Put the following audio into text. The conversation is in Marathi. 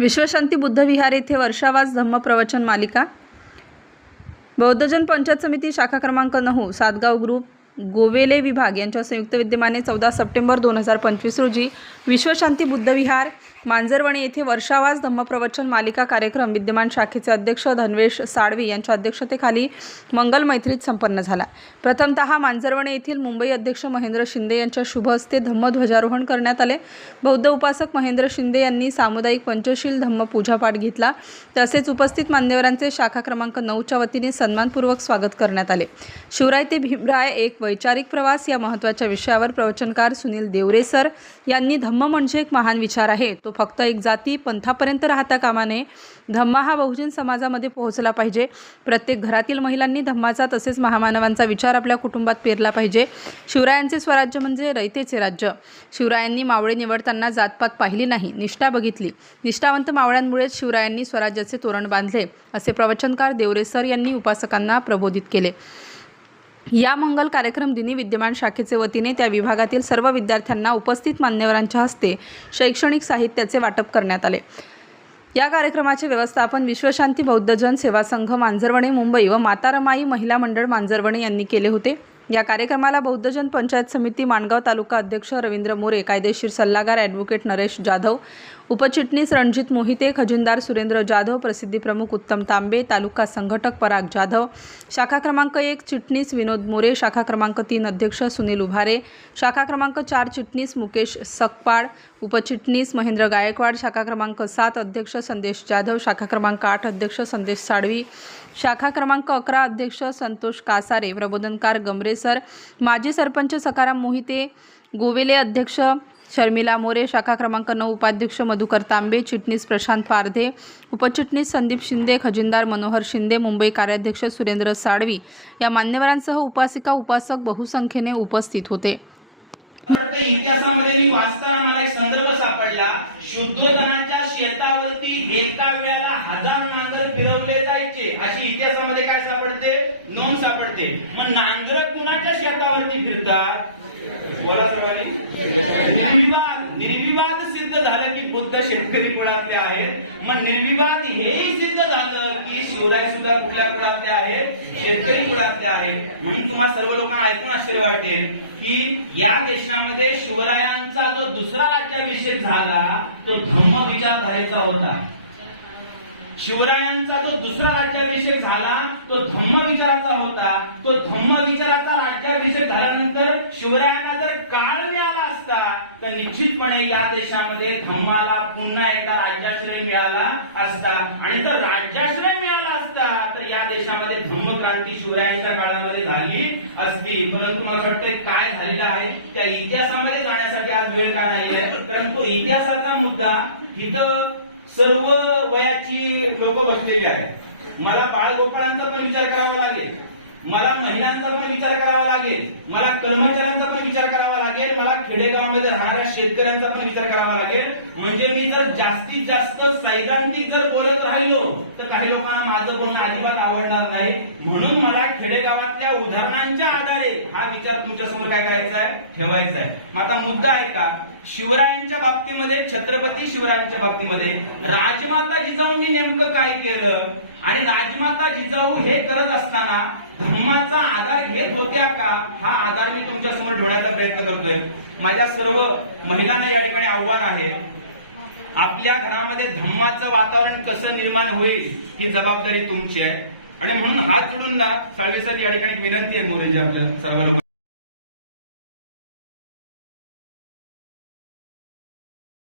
विश्वशांती बुद्धविहार येथे वर्षावास धम्म प्रवचन मालिका. बौद्धजन पंचायत समिती शाखा क्रमांक नऊ सातगाव ग्रुप. गोवेले विभाग यांच्या संयुक्त विद्यमाने चौदा सप्टेंबर दोन हजार पंचवीस रोजी विश्वशांती बुद्धविहार मांजरवणे येथे वर्षावास धम्मप्रवचन मालिका कार्यक्रम विद्यमान शाखेचे अध्यक्ष धनवेश साळवी यांच्या अध्यक्षतेखाली मंगल मैत्रीत संपन्न झाला. प्रथमतः मांजरवणे येथील मुंबई अध्यक्ष महेंद्र शिंदे यांच्या शुभ हस्ते धम्मध्वजारोहण करण्यात आले. बौद्ध उपासक महेंद्र शिंदे यांनी सामुदायिक पंचशील धम्म पूजापाठ घेतला. तसेच उपस्थित मान्यवरांचे शाखा क्रमांक नऊच्या वतीने सन्मानपूर्वक स्वागत करण्यात आले. शिवराय ते भीमराय एक वैचारिक प्रवास या महत्त्वाच्या विषयावर प्रवचनकार सुनील देवरे सर यांनी धम्म म्हणजे एक महान विचार आहे. तो फक्त एक जाती पंथापर्यंत राहता कामा नये धम्म हा बहुजन समाजामध्ये पोहोचला पाहिजे. प्रत्येक घरातील महिलांनी धम्माचा तसेच महामानवांचा विचार आपल्या कुटुंबात पेरला पाहिजे. शिवरायांचे स्वराज्य म्हणजे रयतेचे राज्य. शिवरायांनी मावळे निवडताना जातपात पाहिली नाही निष्ठा बघितली. निष्ठावंत मावळ्यांमुळेच शिवरायांनी स्वराज्याचे तोरण बांधले असे प्रवचनकार देवरे सर यांनी उपासकांना प्रबोधित केले. या मंगल कार्यक्रम दिनी विद्यमान शाखेचे वतीने त्या विभागातील सर्व विद्यार्थ्यांना उपस्थित मान्यवरांच्या हस्ते शैक्षणिक साहित्याचे वाटप करण्यात आले. या कार्यक्रमाचे व्यवस्थापन विश्वशांती बौद्धजन सेवा संघ मांजरवणे मुंबई व मातारमाई महिला मंडळ मांजरवणे यांनी केले होते. या कार्यक्रमाला बौद्धजन पंचायत समिती माणगाव तालुका अध्यक्ष रवींद्र मोरे कायदेशीर सल्लागार ॲडव्होकेट नरेश जाधव उपचिटणीस रणजित मोहिते खजिनदार सुरेंद्र जाधव प्रसिद्धी प्रमुख उत्तम तांबे तालुका संघटक पराग जाधव शाखा क्रमांक एक चिटणीस विनोद मोरे शाखा क्रमांक तीन अध्यक्ष सुनील उभारे शाखा क्रमांक चार चिटणीस मुकेश सकपाड उपचिटणीस महेंद्र गायकवाड शाखा क्रमांक सात अध्यक्ष संदेश जाधव शाखा क्रमांक आठ अध्यक्ष संदेश साळवी शाखा क्रमांक अकरा अध्यक्ष संतोष कासारे प्रबोधनकार गमरेस सर. माजी सरपंच सकाराम मोहिते गोवेले अध्यक्ष शर्मिला मोरे शाखा क्रमांक नऊ उपाध्यक्ष मधुकर तांबे चिटणीस प्रशांत पारधे उपचिटणीस संदीप शिंदे खजिनदार मनोहर शिंदे मुंबई कार्याध्यक्ष सुरेंद्र साळवी या मान्यवरांसह उपासिका उपासक बहुसंख्येने उपस्थित होते. इतिहासामध्ये मी वाचताना मला एक संदर्भ सापडला. शुद्धोधनाच्या शेतावरती एका हजार नांगर फिरवले जायचे. अशी इतिहासामध्ये काय सापडते? नोंद सापडते. मग नांगर कुणाच्या फिरतात. निर्विवाद निर्विवाद सिद्ध झालं की बुद्ध शेतकरी कुळातले आहेत. मग निर्विवाद हेही सिद्ध झालं की शिवराय सुद्धा कुठल्या कुळातले आहेत? शेतकरी कुळातले आहेत. म्हणून तुम्हाला सर्व लोकांना ऐकून आश्चर्य वाटेल की या देशामध्ये शिवरायांचा जो दुसरा राज्याभिषेक झाला तो धम्म विचारधारेचा होता. शिवरायांचा जो दुसरा राज्याभिषेक झाला तो धम्म विचाराचा होता. तो धम्म विचाराचा राज्याभिषेक झाल्यानंतर शिवरायांना जर काळ मिळाला असता तर निश्चितपणे या देशामध्ये धम्माला पुन्हा एकदा राज्याश्रय मिळाला असता आणि जर राज्याश्रय मिळाला असता तर या देशामध्ये धम्म क्रांती शिवरायांच्या काळामध्ये झाली असती. परंतु मला वाटतं काय झालेलं आहे? त्या इतिहासामध्ये जाण्यासाठी आज वेळ का नाही आहे? कारण तो इतिहासाचा मुद्दा इथं सर्व वयाची लोक बसलेली आहेत. मला बाळगोपाळांचा पण विचार करावा लागेल. मला महिलांचा पण विचार करावा लागेल मला कर्मचाऱ्यांचा पण विचार करावा लागेल मला खेडेगावामध्ये राहणाऱ्या शेतकऱ्यांचा पण विचार करावा लागेल. म्हणजे मी जर जास्तीत जास्त सैद्धांतिक जर बोलत राहिलो तर काही लोकांना माझं बोलणं अजिबात आवडणार नाही. म्हणून मला खेडेगावातल्या उदाहरणांच्या आधारे हा विचार तुमच्यासमोर काय करायचा आहे? ठेवायचा आहे. मग आता मुद्दा आहे का? शिवरायांच्या बाबतीमध्ये छत्रपती शिवरायांच्या बाबतीमध्ये राजमाता जिजाऊंनी नेमकं काय केलं? आणि राजमाता जिजाऊ हे करत असताना धर्माचा आधार घेत होत्या का? हा आधार मी तुमच्यासमोर ठेवण्याचा प्रयत्न करतोय. माझ्या सर्व महिलांना या ठिकाणी आव्हान आहे आपल्या घरामध्ये धम्माचं वातावरण कसं निर्माण होईल ही जबाबदारी तुमची आहे. आणि म्हणून हात जोडून ना साळवे सर या ठिकाणी विनंती आहे मोरेजी आपल्या सर्वांना.